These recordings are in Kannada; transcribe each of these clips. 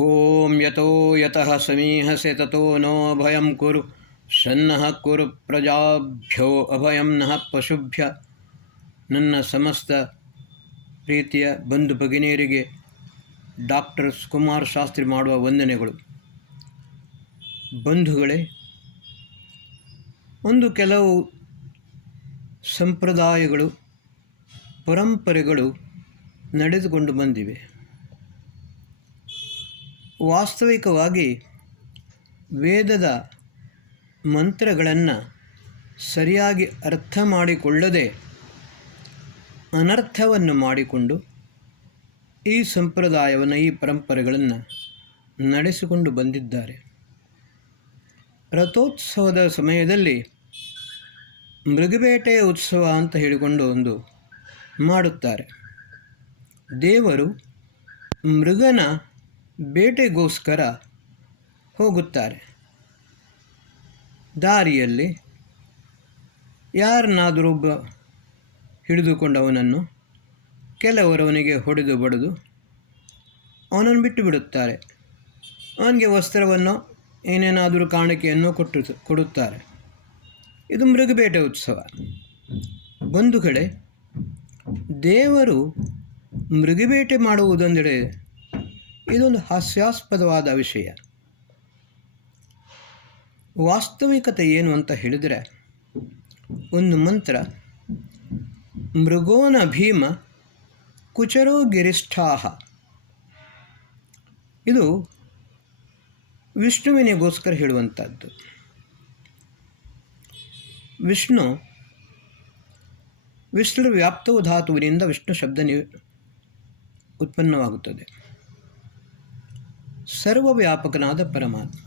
ಓಂ ಯತೋ ಯತಃ ಸಮೀಹಸೆ ತತೋ ನೋ ಭಯಂ ಕುರು ಸನ್ನಃ ಕುರು ಪ್ರಜಾಭ್ಯೋ ಅಭಯಂ ನಃ ಪಶುಭ್ಯ. ನನ್ನ ಸಮಸ್ತ ಪ್ರೀತಿಯ ಬಂಧು ಭಗಿನಿಯರಿಗೆ ಡಾಕ್ಟರ್ ಕುಮಾರ್ ಶಾಸ್ತ್ರಿ ಮಾಡುವ ವಂದನೆಗಳು. ಬಂಧುಗಳೇ, ಕೆಲವು ಸಂಪ್ರದಾಯಗಳು, ಪರಂಪರೆಗಳು ನಡೆದುಕೊಂಡು ಬಂದಿವೆ. ವಾಸ್ತವಿಕವಾಗಿ ವೇದದ ಮಂತ್ರಗಳನ್ನು ಸರಿಯಾಗಿ ಅರ್ಥ ಮಾಡಿಕೊಳ್ಳದೆ ಅನರ್ಥವನ್ನು ಮಾಡಿಕೊಂಡು ಈ ಸಂಪ್ರದಾಯವನ್ನು, ಈ ಪರಂಪರೆಗಳನ್ನು ನಡೆಸಿಕೊಂಡು ಬಂದಿದ್ದಾರೆ. ರಥೋತ್ಸವದ ಸಮಯದಲ್ಲಿ ಮೃಗಬೇಟೆಯ ಉತ್ಸವ ಅಂತ ಹೇಳಿಕೊಂಡು ಒಂದು ಮಾಡುತ್ತಾರೆ. ದೇವರು ಮೃಗನ ಬೇಟೆಗೋಸ್ಕರ ಹೋಗುತ್ತಾರೆ. ದಾರಿಯಲ್ಲಿ ಯಾರನ್ನಾದರೂ ಒಬ್ಬ ಹಿಡಿದುಕೊಂಡು ಅವನನ್ನು ಕೆಲವರು ಅವನಿಗೆ ಹೊಡೆದು ಬಡಿದು ಅವನನ್ನು ಬಿಟ್ಟು ಬಿಡುತ್ತಾರೆ. ಅವನಿಗೆ ವಸ್ತ್ರವನ್ನು, ಏನೇನಾದರೂ ಕಾಣಿಕೆಯನ್ನು ಕೊಡುತ್ತಾರೆ. ಇದು ಮೃಗಬೇಟೆ ಉತ್ಸವ. ಬಂಧುಗಳೇ, ದೇವರು ಮೃಗಬೇಟೆ ಮಾಡುವುದೆಂದರೆ ಇದೊಂದು ಹಾಸ್ಯಾಸ್ಪದವಾದ ವಿಷಯ. ವಾಸ್ತವಿಕತೆ ಏನು ಅಂತ ಹೇಳಿದರೆ, ಒಂದು ಮಂತ್ರ, ಮೃಗೋನ ಭೀಮ ಕುಚರೋ ಗಿರಿಷ್ಠಾಹ. ಇದು ವಿಷ್ಣುವಿನಿಗೋಸ್ಕರ ಹೇಳುವಂಥದ್ದು. ವಿಷ್ಣು ವ್ಯಾಪ್ತವು ಧಾತುವಿನಿಂದ ವಿಷ್ಣು ಶಬ್ದ ಉತ್ಪನ್ನವಾಗುತ್ತದೆ. ಸರ್ವವ್ಯಾಪಕನಾದ ಪರಮಾತ್ಮ.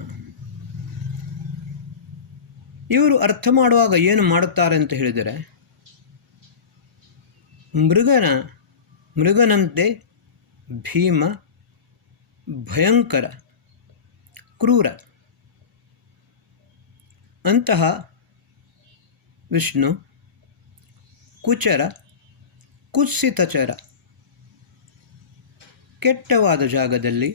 ಇವರು ಅರ್ಥ ಮಾಡುವಾಗ ಏನು ಮಾಡುತ್ತಾರೆ ಅಂತ ಹೇಳಿದರೆ, ಮೃಗನಂತೆ ಭೀಮ, ಭಯಂಕರ, ಕ್ರೂರ ಅಂತಹ ವಿಷ್ಣು ಕುಚರ, ಕುತ್ಸಿತಚರ, ಕೆಟ್ಟವಾದ ಜಾಗದಲ್ಲಿ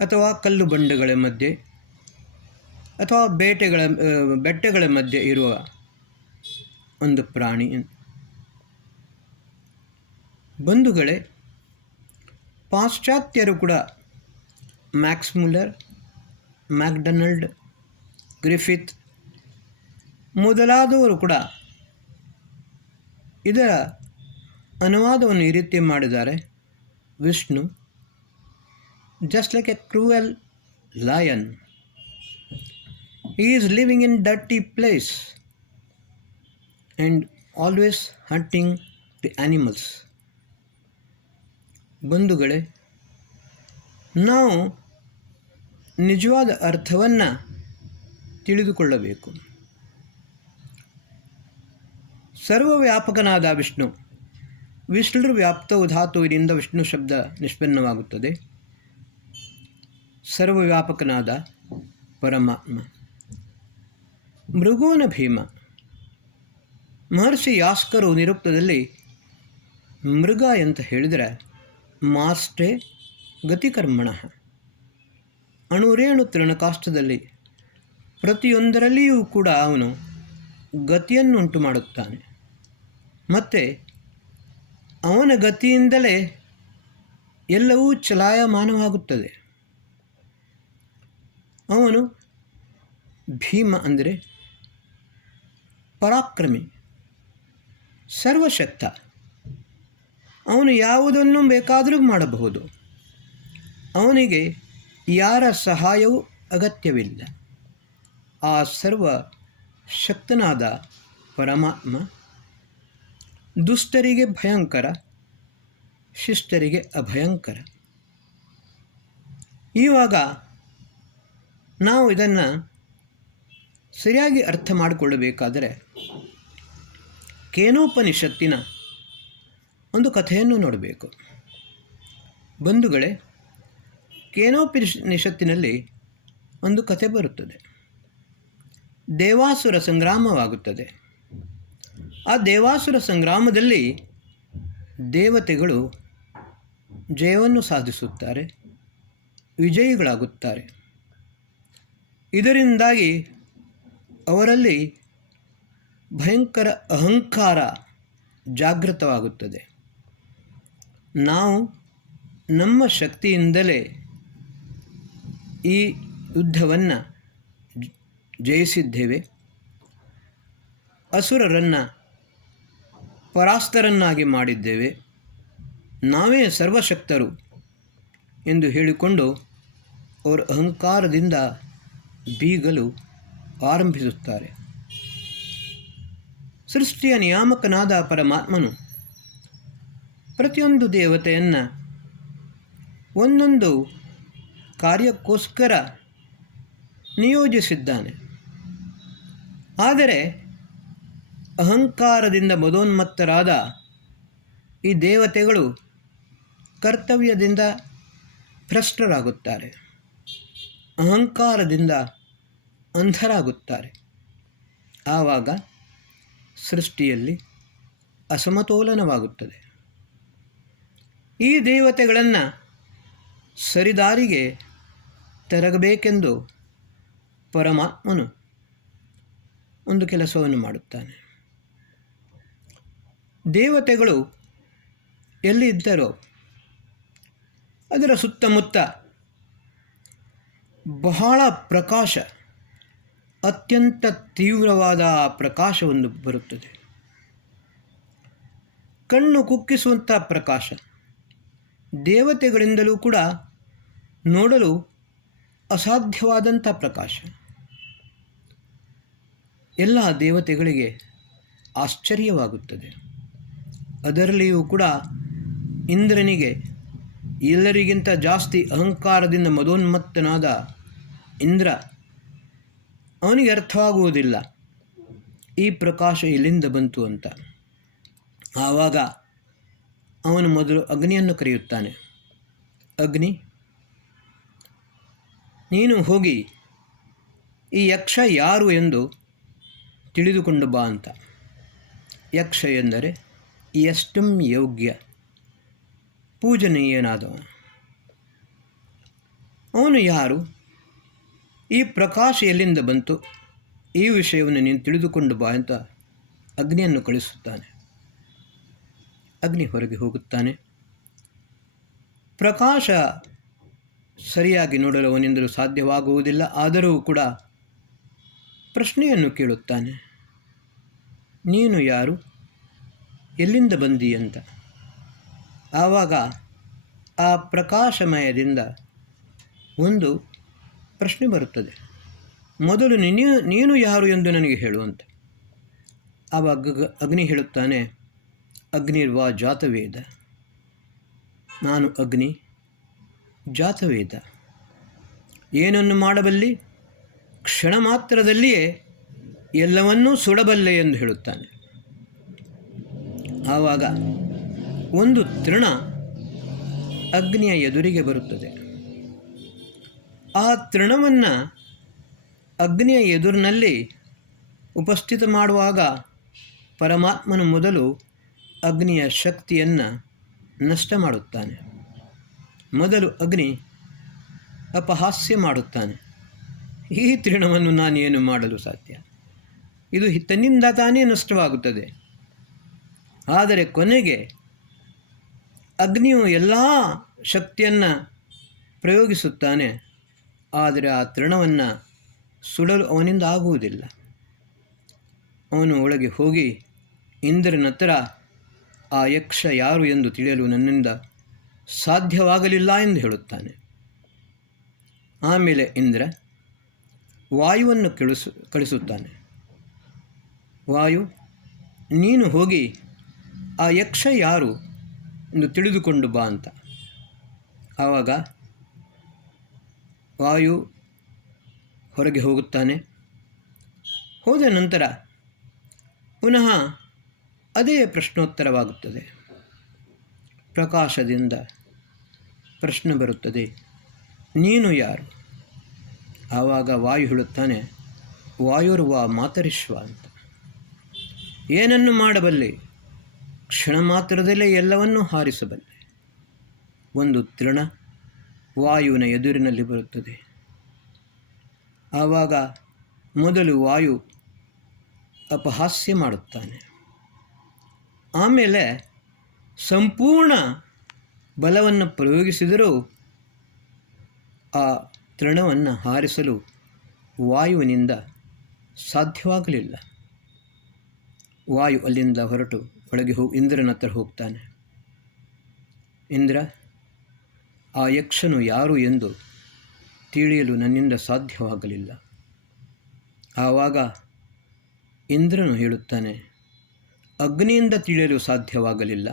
ಅಥವಾ ಕಲ್ಲು ಬಂಡೆಗಳ ಮಧ್ಯೆ ಅಥವಾ ಬೆಟ್ಟಗಳ ಮಧ್ಯೆ ಇರುವ ಒಂದು ಪ್ರಾಣಿ. ಬಂಧುಗಳೇ, ಪಾಶ್ಚಾತ್ಯರು ಕೂಡ ಮ್ಯಾಕ್ಸ್ ಮುಲ್ಲರ್, ಮ್ಯಾಕ್ಡೊನಾಲ್ಡ್, ಗ್ರಿಫಿತ್ ಮೊದಲಾದವರು ಕೂಡ ಇದರ ಅನುವಾದವನ್ನು ಈ ರೀತಿ ಮಾಡಿದ್ದಾರೆ. Vishnu just like a cruel lion, he is living in dirty place and always hunting the animals. ಬಂಧುಗಳೇ, ನಾವು ನಿಜವಾದ ಅರ್ಥವನ್ನು ತಿಳಿದುಕೊಳ್ಳಬೇಕು. ಸರ್ವವ್ಯಾಪಕನಾದ ವಿಷ್ಣು ವ್ಯಾಪ್ತವು ಧಾತುವಿನಿಂದ ವಿಷ್ಣು ಶಬ್ದ ನಿಷ್ಪನ್ನವಾಗುತ್ತದೆ. ಸರ್ವವ್ಯಾಪಕನಾದ ಪರಮಾತ್ಮ. ಮೃಗೋನ ಭೀಮ. ಮಹರ್ಷಿ ಯಾಸ್ಕರು ನಿರುಕ್ತದಲ್ಲಿ ಮೃಗ ಅಂತ ಹೇಳಿದರೆ ಮಾಸ್ಟೇ ಗತಿಕರ್ಮಣ. ಅಣುರೇಣು ತೃಣಕಾಷ್ಟದಲ್ಲಿ ಪ್ರತಿಯೊಂದರಲ್ಲಿಯೂ ಕೂಡ ಅವನು ಗತಿಯನ್ನುಂಟು ಮಾಡುತ್ತಾನೆ. ಮತ್ತು ಅವನ ಗತಿಯಿಂದಲೇ ಎಲ್ಲವೂ ಚಲಾಯಮಾನವಾಗುತ್ತದೆ. ಅವನು ಭೀಮ ಅಂದರೆ ಪರಾಕ್ರಮಿ, ಸರ್ವಶಕ್ತ. ಅವನು ಯಾವುದನ್ನು ಬೇಕಾದರೂ ಮಾಡಬಹುದು. ಅವನಿಗೆ ಯಾರ ಸಹಾಯವೂ ಅಗತ್ಯವಿಲ್ಲ. ಆ ಸರ್ವ ಶಕ್ತನಾದ ಪರಮಾತ್ಮ ದುಷ್ಟರಿಗೆ ಭಯಂಕರ, ಶಿಷ್ಟರಿಗೆ ಅಭಯಂಕರ. ಇವಾಗ ನಾವು ಇದನ್ನು ಸರಿಯಾಗಿ ಅರ್ಥ ಮಾಡಿಕೊಳ್ಳಬೇಕಾದರೆ ಕೇನೋಪನಿಷತ್ತಿನ ಒಂದು ಕಥೆಯನ್ನು ನೋಡಬೇಕು. ಬಂಧುಗಳೇ, ಕೇನೋಪನಿಷತ್ತಿನಲ್ಲಿ ಒಂದು ಕಥೆ ಬರುತ್ತದೆ. ದೇವಾಸುರ ಸಂಗ್ರಾಮವಾಗುತ್ತದೆ. ಆ ದೇವಾಸುರ ಸಂಗ್ರಾಮದಲ್ಲಿ ದೇವತೆಗಳು ಜಯವನ್ನು ಸಾಧಿಸುತ್ತಾರೆ, ವಿಜಯಿಗಳಾಗುತ್ತಾರೆ. ಇದರಿಂದಾಗಿ ಅವರಲ್ಲಿ ಭಯಂಕರ ಅಹಂಕಾರ ಜಾಗೃತವಾಗುತ್ತದೆ. ನಾವು ನಮ್ಮ ಶಕ್ತಿಯಿಂದಲೇ ಈ ಯುದ್ಧವನ್ನು ಜಯಿಸಿದ್ದೇವೆ, ಅಸುರರನ್ನು ಪರಾಸ್ತರನ್ನಾಗಿ ಮಾಡಿದ್ದೇವೆ, ನಾವೇ ಸರ್ವಶಕ್ತರು ಎಂದು ಹೇಳಿಕೊಂಡು ಅವರ ಅಹಂಕಾರದಿಂದ ಬೀಗಲು ಆರಂಭಿಸುತ್ತಾರೆ. ಸೃಷ್ಟಿಯ ನಿಯಾಮಕನಾದ ಪರಮಾತ್ಮನು ಪ್ರತಿಯೊಂದು ದೇವತೆಯನ್ನು ಒಂದೊಂದು ಕಾರ್ಯಕ್ಕೋಸ್ಕರ ನಿಯೋಜಿಸಿದ್ದಾನೆ. ಆದರೆ ಅಹಂಕಾರದಿಂದ ಮದೋನ್ಮತ್ತರಾದ ಈ ದೇವತೆಗಳು ಕರ್ತವ್ಯದಿಂದ ಭ್ರಷ್ಟರಾಗುತ್ತಾರೆ, ಅಹಂಕಾರದಿಂದ ಅಂಧರಾಗುತ್ತಾರೆ. ಆವಾಗ ಸೃಷ್ಟಿಯಲ್ಲಿ ಅಸಮತೋಲನವಾಗುತ್ತದೆ. ಈ ದೇವತೆಗಳನ್ನು ಸರಿದಾರಿಗೆ ತರಗಬೇಕೆಂದು ಪರಮಾತ್ಮನು ಒಂದು ಕೆಲಸವನ್ನು ಮಾಡುತ್ತಾನೆ. ದೇವತೆಗಳು ಎಲ್ಲಿ ಇದ್ದರೋ ಅದರ ಸುತ್ತಮುತ್ತ ಬಹಳ ಪ್ರಕಾಶ, ಅತ್ಯಂತ ತೀವ್ರವಾದ ಪ್ರಕಾಶವೊಂದು ಬರುತ್ತದೆ. ಕಣ್ಣು ಕುಕ್ಕಿಸುವಂಥ ಪ್ರಕಾಶ, ದೇವತೆಗಳಿಂದಲೂ ಕೂಡ ನೋಡಲು ಅಸಾಧ್ಯವಾದಂಥ ಪ್ರಕಾಶ. ಎಲ್ಲ ದೇವತೆಗಳಿಗೆ ಆಶ್ಚರ್ಯವಾಗುತ್ತದೆ. ಅದರಲ್ಲಿಯೂ ಕೂಡ ಇಂದ್ರನಿಗೆ ಎಲ್ಲರಿಗಿಂತ ಜಾಸ್ತಿ ಅಹಂಕಾರದಿಂದ ಮದೋನ್ಮತ್ತನಾದ ಇಂದ್ರ, ಅವನಿಗೆ ಅರ್ಥವಾಗುವುದಿಲ್ಲ ಈ ಪ್ರಕಾಶ ಎಲ್ಲಿಂದ ಬಂತು ಅಂತ. ಆವಾಗ ಅವನು ಮೊದಲು ಅಗ್ನಿಯನ್ನು ಕರೆಯುತ್ತಾನೆ. ಅಗ್ನಿ, ನೀನು ಹೋಗಿ ಈ ಯಕ್ಷ ಯಾರು ಎಂದು ತಿಳಿದುಕೊಂಡು ಬಾ ಅಂತ. ಯಕ್ಷ ಎಂದರೆ ಎಷ್ಟಂ ಯೋಗ್ಯ, ಪೂಜನೀಯನಾದವ. ಅವನು ಯಾರು, ಈ ಪ್ರಕಾಶ ಎಲ್ಲಿಂದ ಬಂತು, ಈ ವಿಷಯವನ್ನು ನೀನು ತಿಳಿದುಕೊಂಡು ಬಾ ಅಂತ ಅಗ್ನಿಯನ್ನು ಕಳಿಸುತ್ತಾನೆ. ಅಗ್ನಿ ಹೊರಗೆ ಹೋಗುತ್ತಾನೆ. ಪ್ರಕಾಶ ಸರಿಯಾಗಿ ನೋಡಲು ಅವನಿಂದಲೂ ಸಾಧ್ಯವಾಗುವುದಿಲ್ಲ. ಆದರೂ ಕೂಡ ಪ್ರಶ್ನೆಯನ್ನು ಕೇಳುತ್ತಾನೆ, ನೀನು ಯಾರು, ಎಲ್ಲಿಂದ ಬಂದಿ ಅಂತ. ಆವಾಗ ಆ ಪ್ರಕಾಶಮಯದಿಂದ ಒಂದು ಪ್ರಶ್ನೆ ಬರುತ್ತದೆ, ಮೊದಲು ನೀನು ಯಾರು ಎಂದು ನನಗೆ ಹೇಳುವಂತ. ಆವಾಗ ಅಗ್ನಿ ಹೇಳುತ್ತಾನೆ, ಅಗ್ನಿರ್ವಾ ಜಾತವೇದ, ನಾನು ಅಗ್ನಿ ಜಾತವೇದ, ಏನನ್ನು ಮಾಡಬಲ್ಲಿ, ಕ್ಷಣ ಮಾತ್ರದಲ್ಲಿಯೇ ಎಲ್ಲವನ್ನೂ ಸುಡಬಲ್ಲೆ ಎಂದು ಹೇಳುತ್ತಾನೆ. ಆವಾಗ ಒಂದು ತೃಣ ಅಗ್ನಿಯ ಎದುರಿಗೆ ಬರುತ್ತದೆ. ಆ ತೃಣವನ್ನು ಅಗ್ನಿಯ ಎದುರಿನಲ್ಲಿ ಉಪಸ್ಥಿತ ಮಾಡುವಾಗ ಪರಮಾತ್ಮನು ಮೊದಲು ಅಗ್ನಿಯ ಶಕ್ತಿಯನ್ನು ನಷ್ಟ ಮಾಡುತ್ತಾನೆ. ಮೊದಲು ಅಗ್ನಿ ಅಪಹಾಸ್ಯ ಮಾಡುತ್ತಾನೆ, ಈ ತೃಣವನ್ನು ನಾನೇನು ಮಾಡಲು ಸಾಧ್ಯ, ಇದು ತನ್ನಿಂದ ತಾನೇ ನಷ್ಟವಾಗುತ್ತದೆ. ಆದರೆ ಕೊನೆಗೆ ಅಗ್ನಿಯು ಎಲ್ಲ ಶಕ್ತಿಯನ್ನು ಪ್ರಯೋಗಿಸುತ್ತಾನೆ, ಆದರೆ ಆ ತೃಣವನ್ನು ಸುಡಲು ಅವನಿಂದ ಆಗುವುದಿಲ್ಲ. ಅವನು ಒಳಗೆ ಹೋಗಿ ಇಂದ್ರನ ಹತ್ರ ಆ ಯಕ್ಷ ಯಾರು ಎಂದು ತಿಳಿಯಲು ನನ್ನಿಂದ ಸಾಧ್ಯವಾಗಲಿಲ್ಲ ಎಂದು ಹೇಳುತ್ತಾನೆ. ಆಮೇಲೆ ಇಂದ್ರ ವಾಯುವನ್ನು ಕಳಿಸುತ್ತಾನೆ. ವಾಯು, ನೀನು ಹೋಗಿ ಆ ಯಕ್ಷ ಯಾರು ಎಂದು ತಿಳಿದುಕೊಂಡು ಬಾ ಅಂತ. ಆವಾಗ ವಾಯು ಹೊರಗೆ ಹೋಗುತ್ತಾನೆ. ಹೋದ ನಂತರ ಪುನಃ ಅದೇ ಪ್ರಶ್ನೋತ್ತರವಾಗುತ್ತದೆ. ಪ್ರಕಾಶದಿಂದ ಪ್ರಶ್ನೆ ಬರುತ್ತದೆ, ನೀನು ಯಾರು. ಆವಾಗ ವಾಯು ಹೇಳುತ್ತಾನೆ, ವಾಯುರ್ವಾ ಮಾತರಿಶ್ವ ಅಂತ, ಏನನ್ನು ಮಾಡಬಲ್ಲೆ, ಕ್ಷಣ ಮಾತ್ರದಲ್ಲೇ ಎಲ್ಲವನ್ನೂ ಹಾರಿಸಬಲ್ಲೆ. ಒಂದು ತೃಣ ವಾಯುವಿನ ಎದುರಿನಲ್ಲಿ ಬರುತ್ತದೆ. ಆವಾಗ ಮೊದಲು ವಾಯು ಅಪಹಾಸ್ಯ ಮಾಡುತ್ತಾನೆ. ಆಮೇಲೆ ಸಂಪೂರ್ಣ ಬಲವನ್ನು ಪ್ರಯೋಗಿಸಿದರೂ ಆ ತೃಣವನ್ನು ಹಾರಿಸಲು ವಾಯುವಿನಿಂದ ಸಾಧ್ಯವಾಗಲಿಲ್ಲ. ವಾಯು ಅಲ್ಲಿಂದ ಹೊರಟು ಒಳಗೆ ಇಂದ್ರನ ಹತ್ರ ಹೋಗ್ತಾನೆ. ಇಂದ್ರ, ಆ ಯಕ್ಷನು ಯಾರು ಎಂದು ತಿಳಿಯಲು ನನ್ನಿಂದ ಸಾಧ್ಯವಾಗಲಿಲ್ಲ. ಆವಾಗ ಇಂದ್ರನು ಹೇಳುತ್ತಾನೆ, ಅಗ್ನಿಯಿಂದ ತಿಳಿಯಲು ಸಾಧ್ಯವಾಗಲಿಲ್ಲ,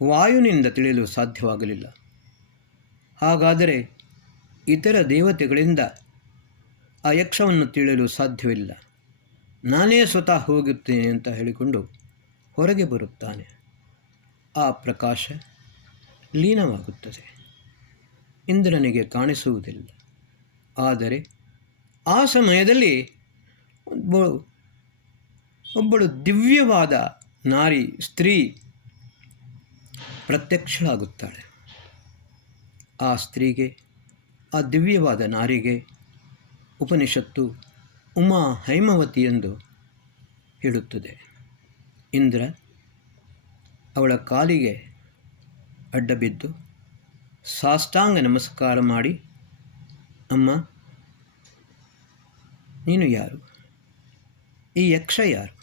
ವಾಯುವಿನಿಂದ ತಿಳಿಯಲು ಸಾಧ್ಯವಾಗಲಿಲ್ಲ. ಹಾಗಾದರೆ ಇತರ ದೇವತೆಗಳಿಂದ ಆ ಯಕ್ಷವನ್ನು ತಿಳಿಯಲು ಸಾಧ್ಯವಿಲ್ಲ, ನಾನೇ ಸ್ವತಃ ಹೋಗುತ್ತೇನೆ ಅಂತ ಹೇಳಿಕೊಂಡು ಹೊರಗೆ ಬರುತ್ತಾನೆ. ಆ ಪ್ರಕಾಶ ಲೀನವಾಗುತ್ತದೆ, ಇಂದ್ರನಿಗೆ ಕಾಣಿಸುವುದಿಲ್ಲ. ಆದರೆ ಆ ಸಮಯದಲ್ಲಿ ಒಬ್ಬಳು ದಿವ್ಯವಾದ ನಾರಿ, ಸ್ತ್ರೀ ಪ್ರತ್ಯಕ್ಷಳಾಗುತ್ತಾಳೆ. ಆ ಸ್ತ್ರೀಗೆ, ಆ ದಿವ್ಯವಾದ ನಾರಿಗೆ ಉಪನಿಷತ್ತು ಉಮಾ ಹೈಮವತಿ ಎಂದು ಹೇಳುತ್ತದೆ. ಇಂದ್ರ ಅವಳ ಕಾಲಿಗೆ ಅಡ್ಡಬಿದ್ದು ಸಾಷ್ಟಾಂಗ ನಮಸ್ಕಾರ ಮಾಡಿ, ಅಮ್ಮ, ನೀನು ಯಾರು? ಈ ಯಕ್ಷ ಯಾರು?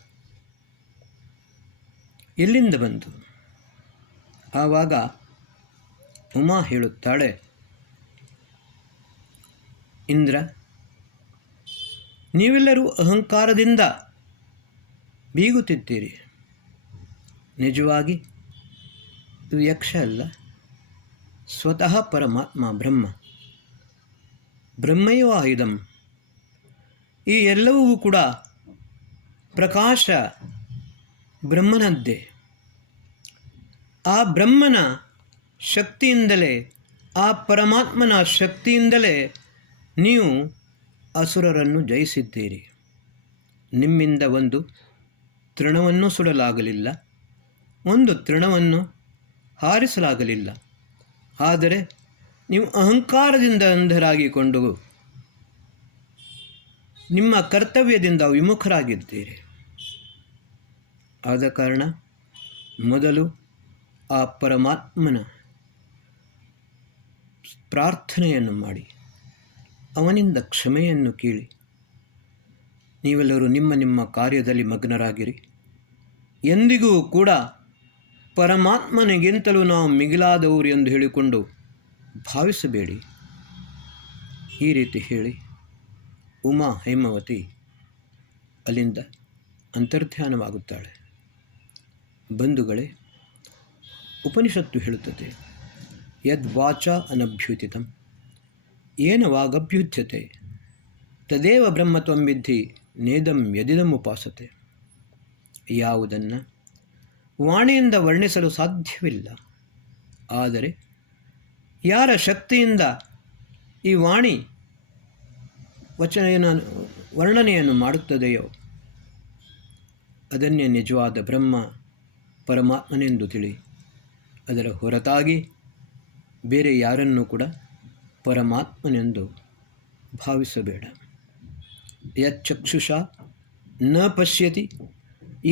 ಎಲ್ಲಿಂದ ಬಂತು? ಆವಾಗ ಉಮಾ ಹೇಳುತ್ತಾಳೆ, ಇಂದ್ರ, ನೀವೆಲ್ಲರೂ ಅಹಂಕಾರದಿಂದ ಬೀಗುತ್ತಿದ್ದೀರಿ. ನಿಜವಾಗಿ ಇದು ಯಕ್ಷ ಅಲ್ಲ, ಸ್ವತಃ ಪರಮಾತ್ಮ ಬ್ರಹ್ಮ. ಬ್ರಹ್ಮೈವ ಇದಂ. ಈ ಎಲ್ಲವೂ ಕೂಡ ಪ್ರಕಾಶ ಬ್ರಹ್ಮನದ್ದೇ. ಆ ಬ್ರಹ್ಮನ ಶಕ್ತಿಯಿಂದಲೇ, ಆ ಪರಮಾತ್ಮನ ಶಕ್ತಿಯಿಂದಲೇ ನೀವು ಅಸುರರನ್ನು ಜಯಿಸಿದ್ದೀರಿ. ನಿಮ್ಮಿಂದ ಒಂದು ತೃಣವನ್ನು ಸುಡಲಾಗಲಿಲ್ಲ, ಒಂದು ತೃಣವನ್ನು ಹಾರಿಸಲಾಗಲಿಲ್ಲ. ಆದರೆ ನೀವು ಅಹಂಕಾರದಿಂದ ಅಂಧರಾಗಿಕೊಂಡು ನಿಮ್ಮ ಕರ್ತವ್ಯದಿಂದ ವಿಮುಖರಾಗಿದ್ದೀರಿ. ಆದ ಕಾರಣ ಮೊದಲು ಆ ಪರಮಾತ್ಮನ ಪ್ರಾರ್ಥನೆಯನ್ನು ಮಾಡಿ ಅವನಿಂದ ಕ್ಷಮೆಯನ್ನು ಕೇಳಿ ನೀವೆಲ್ಲರೂ ನಿಮ್ಮ ನಿಮ್ಮ ಕಾರ್ಯದಲ್ಲಿ ಮಗ್ನರಾಗಿರಿ. ಎಂದಿಗೂ ಕೂಡ ಪರಮಾತ್ಮನಿಗಿಂತಲೂ ನಾವು ಮಿಗಿಲಾದವರು ಎಂದು ಹೇಳಿಕೊಂಡು ಭಾವಿಸಬೇಡಿ. ಈ ರೀತಿ ಹೇಳಿ ಉಮಾ ಹೇಮಾವತಿ ಅಲ್ಲಿಂದ ಅಂತರ್ಧ್ಯಾನವಾಗುತ್ತಾಳೆ. ಬಂಧುಗಳೇ, ಉಪನಿಷತ್ತು ಹೇಳುತ್ತದೆ, ಯದ್ವಾಚ ಅನಭ್ಯುತಿತಂ ಏನ ವಾಗಭ್ಯುಧ್ಯತೆ ತದೇವ ಬ್ರಹ್ಮತ್ವಂ ವಿದ್ಧಿ ನೇದಂ ಯದಿದಂ ಉಪಾಸತೆ. ಯಾವುದನ್ನು ವಾಣಿಯಿಂದ ವರ್ಣಿಸಲು ಸಾಧ್ಯವಿಲ್ಲ, ಆದರೆ ಯಾರ ಶಕ್ತಿಯಿಂದ ಈ ವಾಣಿ ವರ್ಣನೆಯನ್ನು ಮಾಡುತ್ತದೆಯೋ ಅದನ್ನೇ ನಿಜವಾದ ಬ್ರಹ್ಮ ಪರಮಾತ್ಮನೆಂದು ತಿಳಿ. ಅದರ ಹೊರತಾಗಿ ಬೇರೆ ಯಾರನ್ನೂ ಕೂಡ ಪರಮಾತ್ಮನೆಂದು ಭಾವಿಸಬೇಡ. ಯಚ್ಚಕ್ಷುಷಾ ನ ಪಶ್ಯತಿ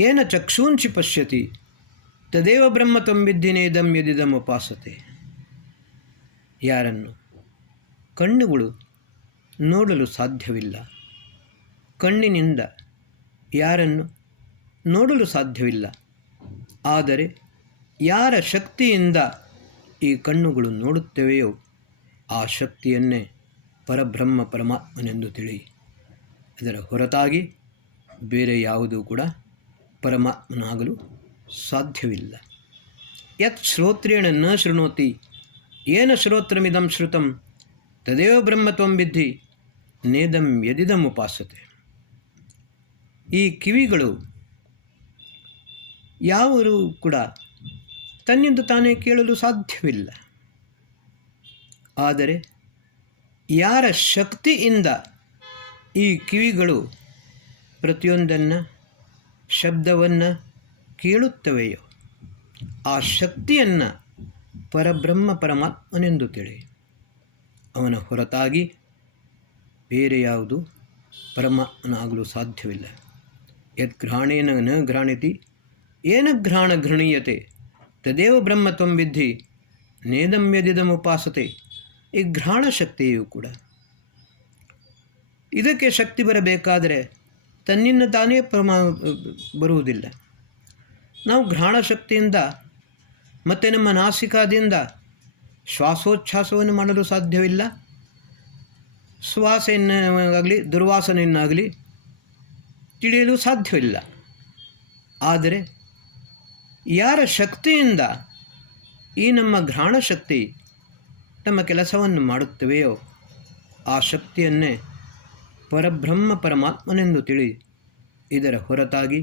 ಏನ ಚಕ್ಷೂಂಚಿ ಪಶ್ಯತಿ ತದೇವ ಬ್ರಹ್ಮತ್ವಂ ವಿದ್ಧಿ ನೇದಂ ಯದಿದಂ ಉಪಾಸತೆ. ಯಾರನ್ನು ಕಣ್ಣುಗಳು ನೋಡಲು ಸಾಧ್ಯವಿಲ್ಲ, ಕಣ್ಣಿನಿಂದ ಯಾರನ್ನು ನೋಡಲು ಸಾಧ್ಯವಿಲ್ಲ, ಆದರೆ ಯಾರ ಶಕ್ತಿಯಿಂದ ಈ ಕಣ್ಣುಗಳು ನೋಡುತ್ತವೆಯೋ ಆ ಶಕ್ತಿಯನ್ನೇ ಪರಬ್ರಹ್ಮ ಪರಮಾತ್ಮನೆಂದು ತಿಳಿ. ಅದರ ಹೊರತಾಗಿ ಬೇರೆ ಯಾವುದೂ ಕೂಡ ಪರಮಾತ್ಮನಾಗಲು ಸಾಧ್ಯವಿಲ್ಲ. ಯತ್ ಶ್ರೋತ್ರೇಣ ನ ಶೃಣೋತಿ ಏನ ಶ್ರೋತ್ರಮಿದಂ ಶ್ರುತಂ ತದೇವ ಬ್ರಹ್ಮತ್ವಂ ವಿದ್ಧಿ ನೇದಂ ಯದಿದಂ ಉಪಾಸತೆ. ಈ ಕಿವಿಗಳು ಯಾರೂ ಕೂಡ ತನ್ನಿಂದ ತಾನೇ ಕೇಳಲು ಸಾಧ್ಯವಿಲ್ಲ, ಆದರೆ ಯಾರ ಶಕ್ತಿಯಿಂದ ಈ ಕಿವಿಗಳು ಪ್ರತಿಯೊಂದನ್ನು ಶಬ್ದವನ್ನು ಕೇಳುತ್ತವೆಯೋ ಆ ಶಕ್ತಿಯನ್ನು ಪರಬ್ರಹ್ಮ ಪರಮಾತ್ಮನೆಂದು ತಿಳಿ. ಅವನ ಹೊರತಾಗಿ ಬೇರೆ ಯಾವುದು ಪರಮಾತ್ಮನಾಗಲು ಸಾಧ್ಯವಿಲ್ಲ. ಯದ್ಘ್ರಾಣೇನ ನ ಘ್ರಾಣಿತಿ ಏನ ಘ್ರಾಣ ಘೃಣೀಯತೆ ತದೇವ ಬ್ರಹ್ಮ ತ್ವಂ ವಿದ್ಧಿ ನೇದಂ ಯದಿದಮುಪಾಸತೆ. ಈ ಘ್ರಾಣ ಶಕ್ತಿಯೂ ಕೂಡ ಇದಕ್ಕೆ ಶಕ್ತಿ ಬರಬೇಕಾದರೆ ತನ್ನಿಂದ ತಾನೇ ಬರುವುದಿಲ್ಲ. ನಾವು ಘ್ರಾಣ ಶಕ್ತಿಯಿಂದ ಮತ್ತು ನಮ್ಮ ನಾಸಿಕಾದಿಂದ ಶ್ವಾಸೋಚ್ಛ್ವಾಸವನ್ನು ಮಾಡಲು ಸಾಧ್ಯವಿಲ್ಲ. ಸುವಾಸನೆಯನ್ನಾಗಲಿ ದುರ್ವಾಸನೆಯನ್ನಾಗಲಿ ತಿಳಿಯಲು ಸಾಧ್ಯವಿಲ್ಲ. ಆದರೆ ಯಾರ ಶಕ್ತಿಯಿಂದ ಈ ನಮ್ಮ ಘ್ರಾಣ ಶಕ್ತಿ ನಮ್ಮ ಕೆಲಸವನ್ನು ಮಾಡುತ್ತವೆಯೋ ಆ ಶಕ್ತಿಯನ್ನೇ ಪರಬ್ರಹ್ಮ ಪರಮಾತ್ಮನೆಂದು ತಿಳಿ. ಇದರ ಹೊರತಾಗಿ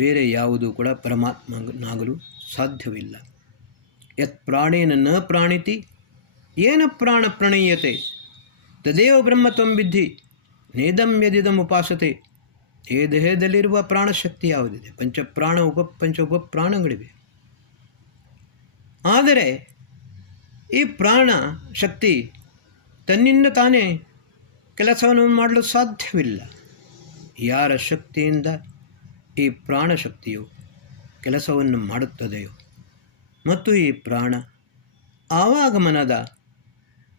ಬೇರೆ ಯಾವುದೂ ಕೂಡ ಪರಮಾತ್ಮನಾಗಲು ಸಾಧ್ಯವಿಲ್ಲ. ಯತ್ ಪ್ರಾಣೇನ ನ ಪ್ರಾಣಿತಿ ಏನ ಪ್ರಾಣ ಪ್ರಣೀಯತೆ ತದೇವ ಬ್ರಹ್ಮ ತ್ವಂ ವಿದ್ಧಿ ನೇದಂ ಯದಿದಂ ಉಪಾಸತೆ. ಈ ದೇಹದಲ್ಲಿರುವ ಪ್ರಾಣಶಕ್ತಿ ಯಾವುದಿದೆ? ಪಂಚಪ್ರಾಣ ಪಂಚ ಉಪಪ್ರಾಣಗಳಿವೆ. ಆದರೆ ಈ ಪ್ರಾಣ ಶಕ್ತಿ ತನ್ನಿಂದ ತಾನೇ ಕೆಲಸವನ್ನು ಮಾಡಲು ಸಾಧ್ಯವಿಲ್ಲ. ಯಾರ ಶಕ್ತಿಯಿಂದ ಈ ಪ್ರಾಣಶಕ್ತಿಯು ಕೆಲಸವನ್ನು ಮಾಡುತ್ತದೆಯೋ ಮತ್ತು ಈ ಪ್ರಾಣ ಆವಾಗಮನದ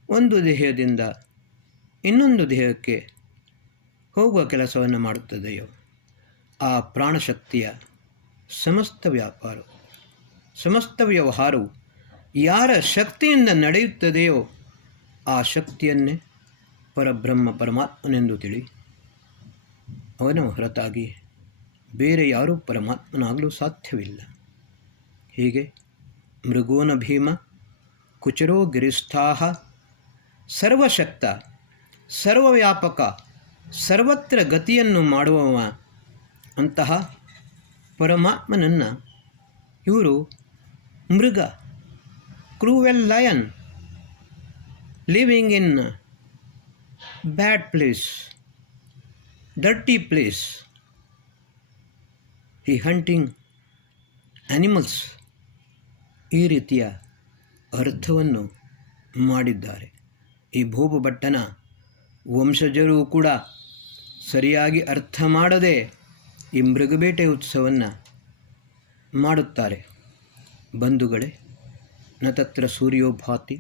ಒಂದು ದೇಹದಿಂದ ಇನ್ನೊಂದು ದೇಹಕ್ಕೆ ಹೋಗುವ ಕೆಲಸವನ್ನು ಮಾಡುತ್ತದೆಯೋ ಆ ಪ್ರಾಣಶಕ್ತಿಯ ಸಮಸ್ತ ವ್ಯವಹಾರವು ಯಾರ ಶಕ್ತಿಯಿಂದ ನಡೆಯುತ್ತದೆಯೋ ಆ ಶಕ್ತಿಯನ್ನೇ ಪರಬ್ರಹ್ಮ ಪರಮಾತ್ಮನೆಂದು ತಿಳಿ. ಅವನ ಹೊರತಾಗಿ ಬೇರೆ ಯಾರೂ ಪರಮಾತ್ಮನಾಗಲು ಸಾಧ್ಯವಿಲ್ಲ. ಹೀಗೆ ಮೃಗೋನ ಭೀಮ ಕುಚರೋ ಗಿರಿಸ್ಥಾಹ ಸರ್ವಶಕ್ತ ಸರ್ವವ್ಯಾಪಕ ಸರ್ವತ್ರ ಗತಿಯನ್ನು ಮಾಡುವವ ಅಂತಹ ಪರಮಾತ್ಮನನ್ನು ಇವರು ಮೃಗ, cruel lion, living in bad place, dirty place, ಈ ಹಂಟಿಂಗ್ ಆ್ಯನಿಮಲ್ಸ್, ಈ ರೀತಿಯ ಅರ್ಥವನ್ನು ಮಾಡಿದ್ದಾರೆ. ಈ ಭೂಪಭಟ್ಟನ ವಂಶಜರೂ ಕೂಡ ಸರಿಯಾಗಿ ಅರ್ಥ ಮಾಡದೆ ಈ ಮೃಗಬೇಟೆ ಉತ್ಸವವನ್ನು ಮಾಡುತ್ತಾರೆ. ಬಂಧುಗಳೇ, ನ ತತ್ರ ಸೂರ್ಯೋ ಭಾತಿ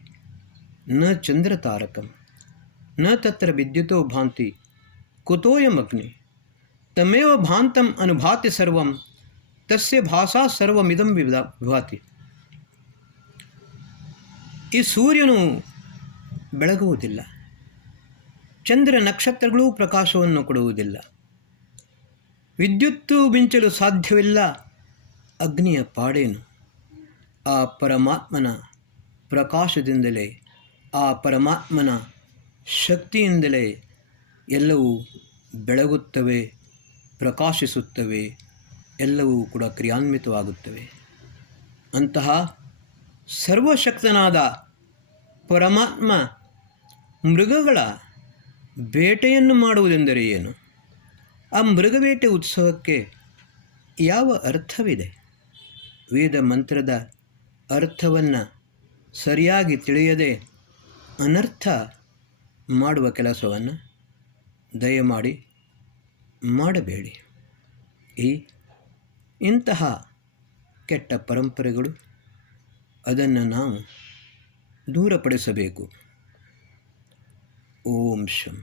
ನ ಚಂದ್ರ ತಾರಕಂ ನ ತತ್ರ ವಿದ್ಯುತೋ ಭಾಂತಿ ಕುತೋಯಮಗ್ನಿ ತಮೇವ ಭಾಂತಂ ಅನುಭಾತಿ ಸರ್ವಂ ತಸ್ಯ ಭಾಸಾ ಸರ್ವಮಿದಂ ವಿಭಾತಿ. ಈ ಸೂರ್ಯನು ಬೆಳಗುವುದಿಲ್ಲ, ಚಂದ್ರ ನಕ್ಷತ್ರಗಳೂ ಪ್ರಕಾಶವನ್ನು ಕೊಡುವುದಿಲ್ಲ, ವಿದ್ಯುತ್ತು ಮಿಂಚಲು ಸಾಧ್ಯವಿಲ್ಲ, ಅಗ್ನಿಯ ಪಾಡೇನು? ಆ ಪರಮಾತ್ಮನ ಪ್ರಕಾಶದಿಂದಲೇ, ಆ ಪರಮಾತ್ಮನ ಶಕ್ತಿಯಿಂದಲೇ ಎಲ್ಲವೂ ಬೆಳಗುತ್ತವೆ, ಪ್ರಕಾಶಿಸುತ್ತವೆ, ಎಲ್ಲವೂ ಕೂಡ ಕ್ರಿಯಾನ್ವಿತವಾಗುತ್ತವೆ. ಅಂತಹ ಸರ್ವಶಕ್ತನಾದ ಪರಮಾತ್ಮ ಮೃಗಗಳ ಬೇಟೆಯನ್ನು ಮಾಡುವುದೆಂದರೆ ಏನು? ಆ ಮೃಗಬೇಟೆ ಉತ್ಸವಕ್ಕೆ ಯಾವ ಅರ್ಥವಿದೆ? ವೇದ ಮಂತ್ರದ ಅರ್ಥವನ್ನು ಸರಿಯಾಗಿ ತಿಳಿಯದೆ ಅನರ್ಥ ಮಾಡುವ ಕೆಲಸವನ್ನು ದಯಮಾಡಿ ಮಾಡಬೇಡಿ. ಇಂತಹ ಕೆಟ್ಟ ಪರಂಪರೆಗಳು, ಅದನ್ನು ನಾವು ದೂರಪಡಿಸಬೇಕು. ಓಂ ಶಂ.